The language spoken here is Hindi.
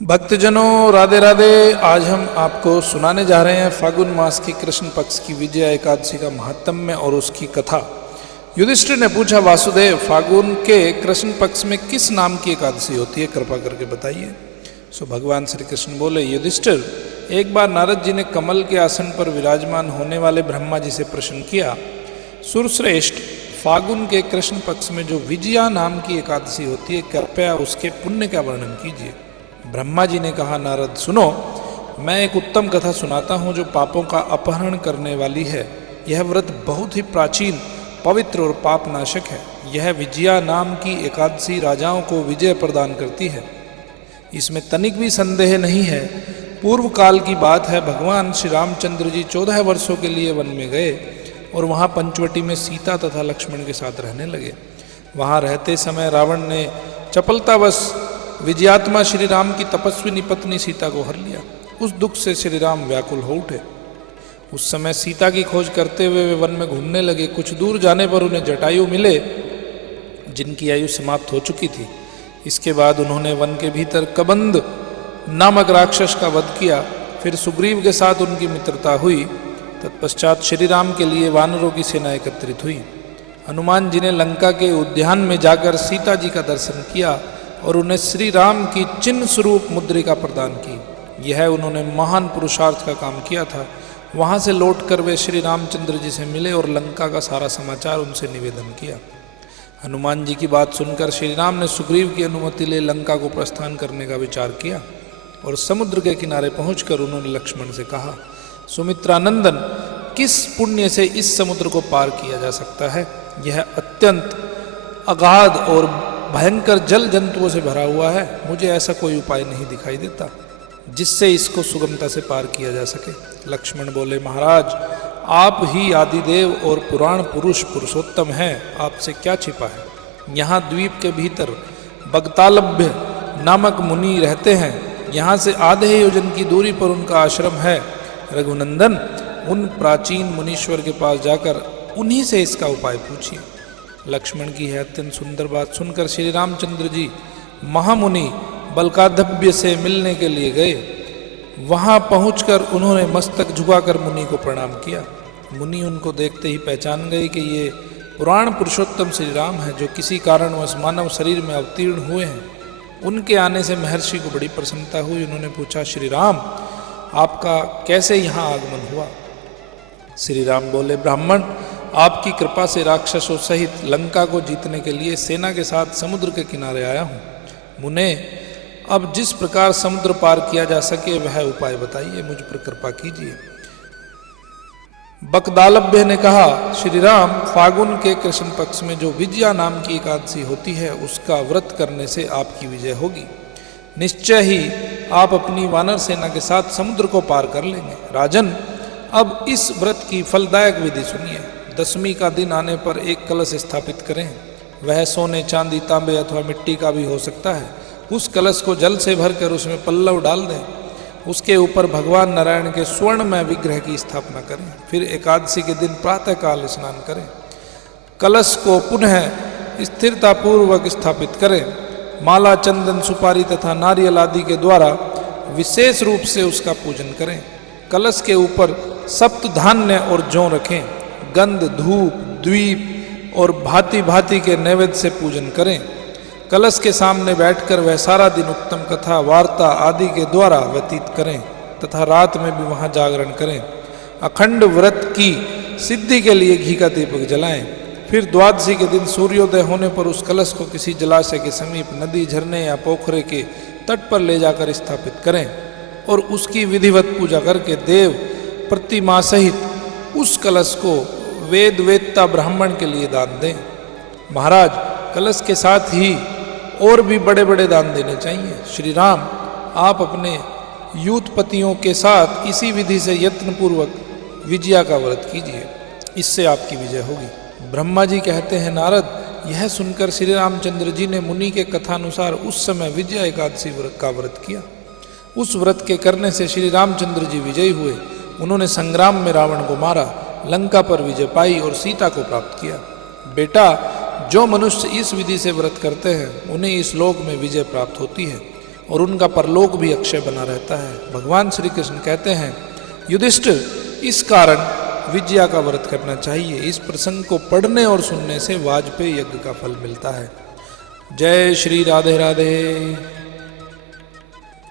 भक्तजनों राधे राधे। आज हम आपको सुनाने जा रहे हैं फागुन मास की कृष्ण पक्ष की विजया एकादशी का महात्म्य और उसकी कथा। युधिष्ठिर ने पूछा, वासुदेव, फागुन के कृष्ण पक्ष में किस नाम की एकादशी होती है, कृपा करके बताइए। सो भगवान श्री कृष्ण बोले, युधिष्ठिर, एक बार नारद जी ने कमल के आसन पर विराजमान होने वाले ब्रह्मा जी से प्रश्न किया, सुरश्रेष्ठ, फागुन के कृष्ण पक्ष में जो विजया नाम की एकादशी होती है, कृपया उसके पुण्य का वर्णन कीजिए। ब्रह्मा जी ने कहा, नारद सुनो, मैं एक उत्तम कथा सुनाता हूँ जो पापों का अपहरण करने वाली है। यह व्रत बहुत ही प्राचीन, पवित्र और पाप नाशक है। यह विजया नाम की एकादशी राजाओं को विजय प्रदान करती है, इसमें तनिक भी संदेह नहीं है। पूर्व काल की बात है, भगवान श्री रामचंद्र जी 14 वर्षों के लिए वन में गए और वहाँ पंचवटी में सीता तथा लक्ष्मण के साथ रहने लगे। वहाँ रहते समय रावण ने चपलतावश विजयात्मा श्री राम की तपस्विनी पत्नी सीता को हर लिया। उस दुख से श्री राम व्याकुल हो उठे। उस समय सीता की खोज करते हुए वे वन में घूमने लगे। कुछ दूर जाने पर उन्हें जटायु मिले, जिनकी आयु समाप्त हो चुकी थी। इसके बाद उन्होंने वन के भीतर कबंध नामक राक्षस का वध किया। फिर सुग्रीव के साथ उनकी मित्रता हुई। तत्पश्चात श्री राम के लिए वानरों की सेना एकत्रित हुई। हनुमान जी ने लंका के उद्यान में जाकर सीता जी का दर्शन किया और उन्हें श्री राम की चिन्ह स्वरूप मुद्रिका प्रदान की। यह उन्होंने महान पुरुषार्थ का काम किया था। वहाँ से लौटकर वे श्री रामचंद्र जी से मिले और लंका का सारा समाचार उनसे निवेदन किया। हनुमान जी की बात सुनकर श्री राम ने सुग्रीव की अनुमति ले लंका को प्रस्थान करने का विचार किया और समुद्र के किनारे पहुंचकर उन्होंने लक्ष्मण से कहा, सुमित्रानंदन, किस पुण्य से इस समुद्र को पार किया जा सकता है? यह अत्यंत अगाध और भयंकर जल जंतुओं से भरा हुआ है। मुझे ऐसा कोई उपाय नहीं दिखाई देता जिससे इसको सुगमता से पार किया जा सके। लक्ष्मण बोले, महाराज, आप ही आदिदेव और पुराण पुरुष पुरुषोत्तम हैं, आपसे क्या छिपा है। यहाँ द्वीप के भीतर बगतालभ्य नामक मुनि रहते हैं। यहाँ से आधे योजन की दूरी पर उनका आश्रम है। रघुनंदन, उन प्राचीन मुनीश्वर के पास जाकर उन्हीं से इसका उपाय पूछिए। लक्ष्मण की यह अत्यंत सुंदर बात सुनकर श्री रामचंद्र जी महामुनि बलकाधब्य से मिलने के लिए गए। वहां पहुंचकर उन्होंने मस्तक झुकाकर मुनि को प्रणाम किया। मुनि उनको देखते ही पहचान गए कि ये पुराण पुरुषोत्तम श्री राम हैं, जो किसी कारणवश मानव शरीर में अवतीर्ण हुए हैं। उनके आने से महर्षि को बड़ी प्रसन्नता हुई। उन्होंने पूछा, श्री राम, आपका कैसे यहाँ आगमन हुआ? श्री राम बोले, ब्राह्मण, आपकी कृपा से राक्षसों सहित लंका को जीतने के लिए सेना के साथ समुद्र के किनारे आया हूँ। मुने, अब जिस प्रकार समुद्र पार किया जा सके वह उपाय बताइए, मुझ पर कृपा कीजिए। बकदालभ्य ने कहा, श्री राम, फागुन के कृष्ण पक्ष में जो विजया नाम की एकादशी होती है, उसका व्रत करने से आपकी विजय होगी। निश्चय ही आप अपनी वानर सेना के साथ समुद्र को पार कर लेंगे। राजन, अब इस व्रत की फलदायक विधि सुनिए। दशमी का दिन आने पर एक कलश स्थापित करें। वह सोने, चांदी, तांबे अथवा मिट्टी का भी हो सकता है। उस कलश को जल से भरकर उसमें पल्लव डाल दें। उसके ऊपर भगवान नारायण के स्वर्णमय विग्रह की स्थापना करें। फिर एकादशी के दिन प्रातःकाल स्नान करें। कलश को पुनः स्थिरतापूर्वक स्थापित करें। माला, चंदन, सुपारी तथा नारियल आदि के द्वारा विशेष रूप से उसका पूजन करें। कलश के ऊपर सप्त धान्य और जौ रखें। गंध, धूप, द्वीप और भांति भांति के नैवेद्य से पूजन करें। कलश के सामने बैठकर वह सारा दिन उत्तम कथा, वार्ता आदि के द्वारा व्यतीत करें तथा रात में भी वहाँ जागरण करें। अखंड व्रत की सिद्धि के लिए घी का दीपक जलाएं। फिर द्वादशी के दिन सूर्योदय होने पर उस कलश को किसी जलाशय के समीप, नदी, झरने या पोखरे के तट पर ले जाकर स्थापित करें और उसकी विधिवत पूजा करके देव प्रतिमा सहित उस कलश को वेद वेत्ता ब्राह्मण के लिए दान दें। महाराज, कलश के साथ ही और भी बड़े बड़े दान देने चाहिए। श्री राम, आप अपने यूथपतियों के साथ इसी विधि से यत्नपूर्वक विजया का व्रत कीजिए, इससे आपकी विजय होगी। ब्रह्मा जी कहते हैं, नारद, यह सुनकर श्री रामचंद्र जी ने मुनि के कथानुसार उस समय विजया एकादशी का व्रत किया। उस व्रत के करने से श्री रामचंद्र जी विजयी हुए। उन्होंने संग्राम में रावण को मारा, लंका पर विजय पाई और सीता को प्राप्त किया। बेटा, जो मनुष्य इस विधि से व्रत करते हैं उन्हें इस लोक में विजय प्राप्त होती है और उनका परलोक भी अक्षय बना रहता है। भगवान श्री कृष्ण कहते हैं, युधिष्ठिर, इस कारण विजया का व्रत करना चाहिए। इस प्रसंग को पढ़ने और सुनने से वाजपेयी यज्ञ का फल मिलता है। जय श्री राधे राधे।